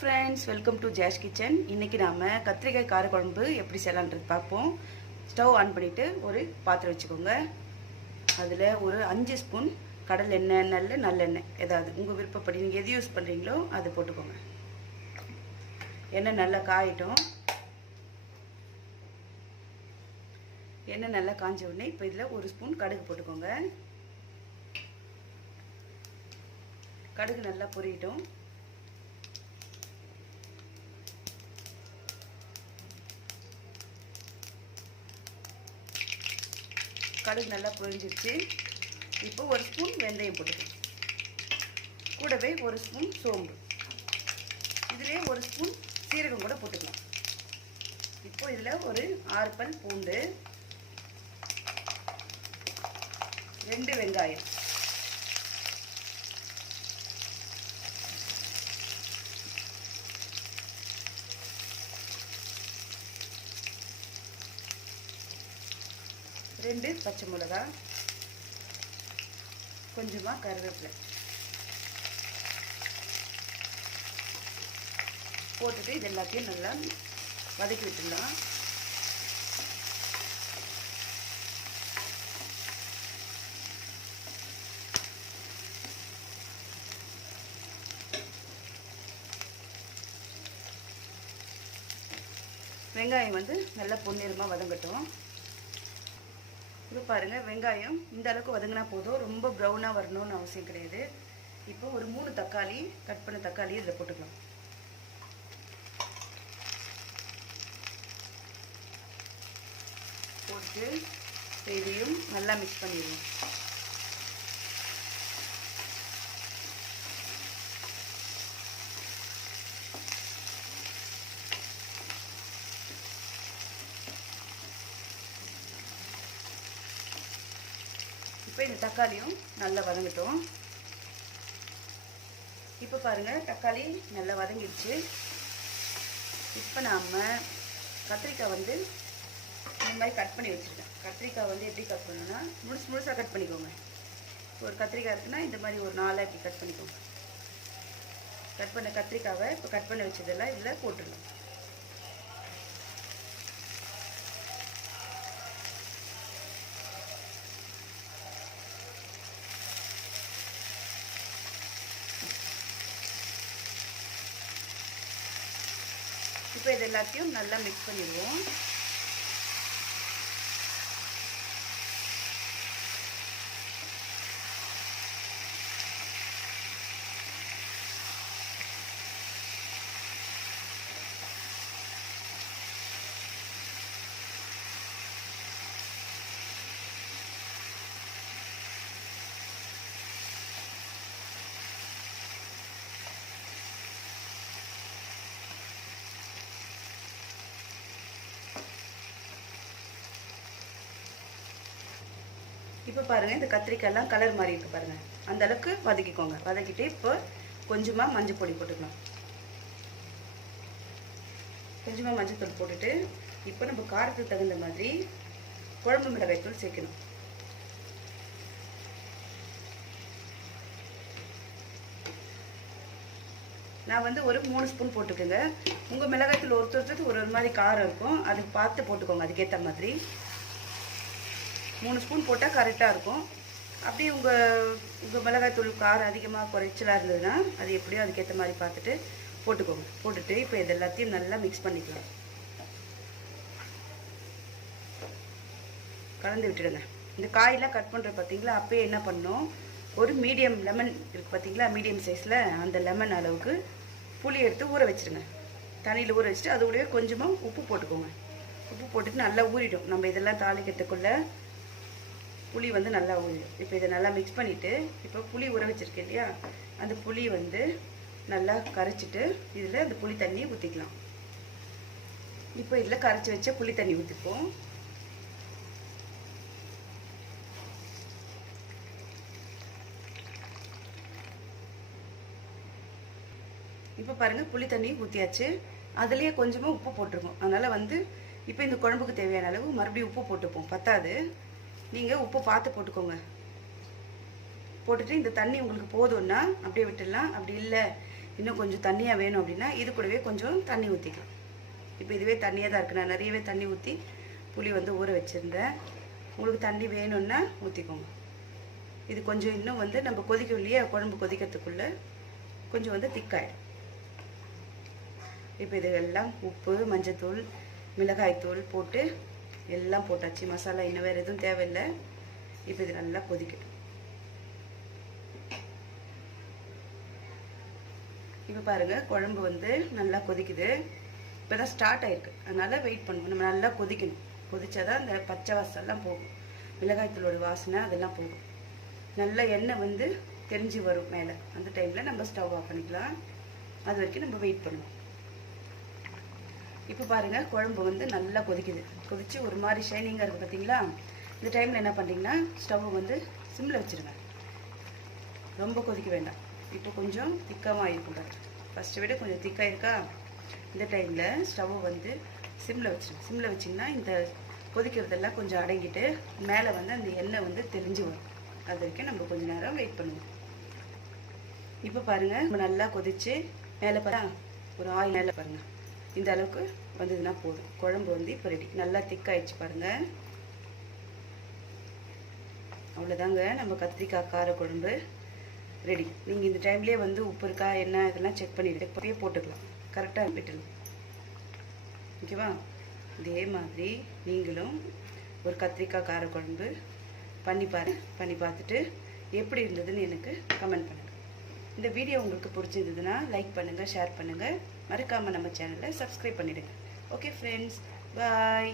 Friends, welcome to Josh kitchen. இன்றைக்கி நாம் கத்திரிக்காய் காரக்குழம்பு எப்படி செய்யலான்றது பார்ப்போம். ஸ்டவ் ஆன் பண்ணிவிட்டு ஒரு பாத்திரம் வச்சுக்கோங்க. அதில் ஒரு 5 ஸ்பூன் கடல் எண்ணெய், நல்லெண்ணெய், ஏதாவது உங்கள் விருப்பப்படி நீங்கள் எது யூஸ் பண்ணுறீங்களோ அது போட்டுக்கோங்க. எண்ணெய் நல்லா காயிட்டும். எண்ணெய் நல்லா காஞ்ச உடனே இப்போ இதில் ஒரு ஸ்பூன் கடுகு போட்டுக்கோங்க. கடுகு நல்லா பொரியட்டும். கடுகு நல்லா பொரிஞ்சிருச்சு. இப்போ ஒரு ஸ்பூன் வெந்தயம் போட்டுக்கலாம். கூடவே ஒரு ஸ்பூன் சோம்பு, இதிலே ஒரு ஸ்பூன் சீரகம் கூட போட்டுக்கலாம். இப்போ இதில் ஒரு 6 பல் பூண்டு, 2 வெங்காயம், ரெண்டு பச்சை மிளகா, கொஞ்சமாக கருவேப்பிலை போட்டுட்டு இது எல்லாத்தையும் நல்லா வதக்கி விட்டுடலாம். வெங்காயம் நல்லா பொன்னிறமாக வதங்கட்டும். இப்போ பாருங்கள், வெங்காயம் இந்த அளவுக்கு வதங்கினா போதும், ரொம்ப ப்ரௌனாக வரணும்னு அவசியம் கிடையாது. இப்போ ஒரு 3 தக்காளி, கட் பண்ண தக்காளி இதில் போட்டுக்கலாம். போட்டு இதையும் நல்லா மிக்ஸ் பண்ணிடுவோம். இப்போ இந்த தக்காளியும் நல்லா வதங்கட்டும். இப்போ பாருங்கள், தக்காளி நல்லா வதங்கிடுச்சு. இப்போ நாம் கத்திரிக்காய் இந்த மாதிரி கட் பண்ணி வச்சுருக்கேன். கத்திரிக்காய் எப்படி கட் பண்ணணும்னா முழுசாக கட் பண்ணிக்கோங்க. ஒரு கத்திரிக்காய் இருக்குன்னா இந்த மாதிரி ஒரு 4 இப்படி கட் பண்ணிக்கோங்க. கட் பண்ண கத்திரிக்காவை இப்போ கட் பண்ணி வச்சதெல்லாம் இதில் போட்டுடலாம். இப்போ இது எல்லாத்தையும் நல்லா மிக்ஸ் பண்ணிடுவோம். இப்போ பாருங்கள், இந்த கத்திரிக்காயெல்லாம் கலர் மாறி இருக்குது பாருங்கள். அந்த அளவுக்கு வதக்கிக்கோங்க. வதக்கிட்டு இப்போ கொஞ்சமாக மஞ்சள் பொடி போட்டுக்கலாம். கொஞ்சமாக மஞ்சள் தூள் போட்டுட்டு இப்போ நம்ம காரத்துக்கு தகுந்த மாதிரி குழம்பு மிளகாய் தூள் சேர்க்கணும். நான் ஒரு 3 ஸ்பூன் போட்டுக்கோங்க. உங்கள் மிளகாய் தூள் ஒருத்தருக்கு ஒரு மாதிரி காரம் இருக்கும், அதுக்கு பார்த்து போட்டுக்கோங்க. அதுக்கேற்ற மாதிரி 3 ஸ்பூன் போட்டால் கரெக்டாக இருக்கும். அப்படி உங்கள் மிளகாய்த்தூள் காரம் அதிகமாக குறைச்சலாக இருந்ததுன்னா அது எப்படியோ அதுக்கேற்ற மாதிரி பார்த்துட்டு போட்டுக்கோங்க. போட்டுட்டு இப்போ இது எல்லாத்தையும் நல்லா மிக்ஸ் பண்ணிக்கலாம். கலந்து விட்டுடுங்க. இந்த காயெல்லாம் கட் பண்ணுற பார்த்தீங்களா, அப்போயே என்ன பண்ணணும், ஒரு மீடியம் லெமன் இருக்குது பார்த்தீங்களா, மீடியம் சைஸில் அந்த லெமன் அளவுக்கு புளி எடுத்து ஊற வச்சுருங்க. தண்ணியில் ஊற வச்சுட்டு அதோடய கொஞ்சமாக உப்பு போட்டுக்கோங்க. உப்பு போட்டுட்டு நல்லா ஊறிடும். நம்ம இதெல்லாம் தாளிக்கிறதுக்குள்ளே புளி நல்லா ஊறிடும். இப்போ இதை நல்லா மிக்ஸ் பண்ணிவிட்டு இப்போ புளி ஊற வச்சுருக்கேன் இல்லையா, அந்த புளி நல்லா கரைச்சிட்டு இதில் அந்த புளி தண்ணி ஊற்றிக்கலாம். இப்போ இதில் கரைச்சி வச்ச புளி தண்ணி ஊற்றிப்போம். இப்போ பாருங்கள், புளி தண்ணி ஊற்றியாச்சு. அதுலேயே கொஞ்சமாக உப்பு போட்டிருக்கோம். அதனால் இப்போ இந்த குழம்புக்கு தேவையான அளவு மறுபடியும் உப்பு போட்டுப்போம். பத்தாது, நீங்கள் உப்பு பார்த்து போட்டுக்கோங்க. போட்டுட்டு இந்த தண்ணி உங்களுக்கு போதும்னா அப்படியே விட்டுடலாம். அப்படி இல்லை இன்னும் கொஞ்சம் தண்ணியாக வேணும் அப்படின்னா இது கூடவே கொஞ்சம் தண்ணி ஊற்றிக்கலாம். இப்போ இதுவே தண்ணியாக தான் இருக்குது. நான் நிறையவே தண்ணி ஊற்றி புளி வந்து ஊற வச்சுருந்தேன். உங்களுக்கு தண்ணி வேணும்னா ஊற்றிக்கோங்க. இது கொஞ்சம் இன்னும் வந்து நம்ம கொதிக்கும் இல்லையா, குழம்பு கொதிக்கிறதுக்குள்ளே கொஞ்சம் வந்து திக்காயிடும். இப்போ இது எல்லாம் உப்பு, மஞ்சத்தூள், மிளகாய்த்தூள் போட்டு எல்லாம் போட்டாச்சு. மசாலா இன்னும் வேறு எதுவும் தேவையில்லை. இப்போ இது நல்லா கொதிக்கட்டும். இப்போ பாருங்கள் குழம்பு வந்து நல்லா கொதிக்குது. இப்போ தான் ஸ்டார்ட் ஆகிருக்கு, அதனால் வெயிட் பண்ணுவோம். நம்ம நல்லா கொதிக்கணும். கொதிச்சாதான் அந்த பச்சை வாசம்லாம் போகும், மிளகாய்த்தூளோட வாசனை அதெல்லாம் போகும். நல்லா எண்ணெய் வந்து தெரிஞ்சு வரும் மேலே. அந்த டைமில் நம்ம ஸ்டவ் ஆஃப் பண்ணிக்கலாம். அது வரைக்கும் நம்ம வெயிட் பண்ணுவோம். இப்போ பாருங்கள் குழம்பு வந்து நல்லா கொதிக்குது. கொதித்து ஒரு மாதிரி ஷைனிங்காக இருக்குது பார்த்தீங்களா. இந்த டைமில் என்ன பண்ணுறீங்கன்னா ஸ்டவ்வை வந்து சிம்மில் வச்சுருங்க. ரொம்ப கொதிக்க வேண்டாம். இப்போ கொஞ்சம் திக்கமாக இருக்கும் பாருங்கள். ஃபஸ்ட்டை விட கொஞ்சம் திக்காக இருக்கா. இந்த டைமில் ஸ்டவ்வை வந்து சிம்மில் வச்சுருங்க. சிம்மில் வச்சிங்கன்னா இந்த கொதிக்கிறதெல்லாம் கொஞ்சம் அடங்கிட்டு மேலே வந்து அந்த எண்ணெய் வந்து தெரிஞ்சு வரும். அது வரைக்கும் நம்ம கொஞ்சம் நேரம் வெயிட் பண்ணுவோம். இப்போ பாருங்கள் நம்ம நல்லா கொதித்து மேலே ஒரு ஆயில் மேலே பாருங்கள் இந்த அளவுக்கு வந்ததுன்னா போதும். குழம்பு வந்து இப்போ ரெடி. நல்லா திக்காயிடுச்சு பாருங்கள். அவ்வளோதாங்க, நம்ம கத்திரிக்காய் கார குழம்பு ரெடி. நீங்கள் இந்த டைம்லேயே வந்து உப்பு இருக்கா என்ன இதெல்லாம் செக் பண்ணிவிட்டு இப்போயே போட்டுக்கலாம். கரெக்டாக விட்டுருங்க. ஓகேவா? இதே மாதிரி நீங்களும் ஒரு கத்திரிக்காய் கார குழம்பு பண்ணி பார்த்துட்டு எப்படி இருந்ததுன்னு எனக்கு கமெண்ட் பண்ணுங்கள். இந்த வீடியோ உங்களுக்கு பிடிச்சிருந்ததுன்னா லைக் பண்ணுங்கள், ஷேர் பண்ணுங்கள். மறக்காமல் நம்ம சேனலை சப்ஸ்கிரைப் பண்ணிவிடுங்க. ஓகே ஃப்ரெண்ட்ஸ், பாய்.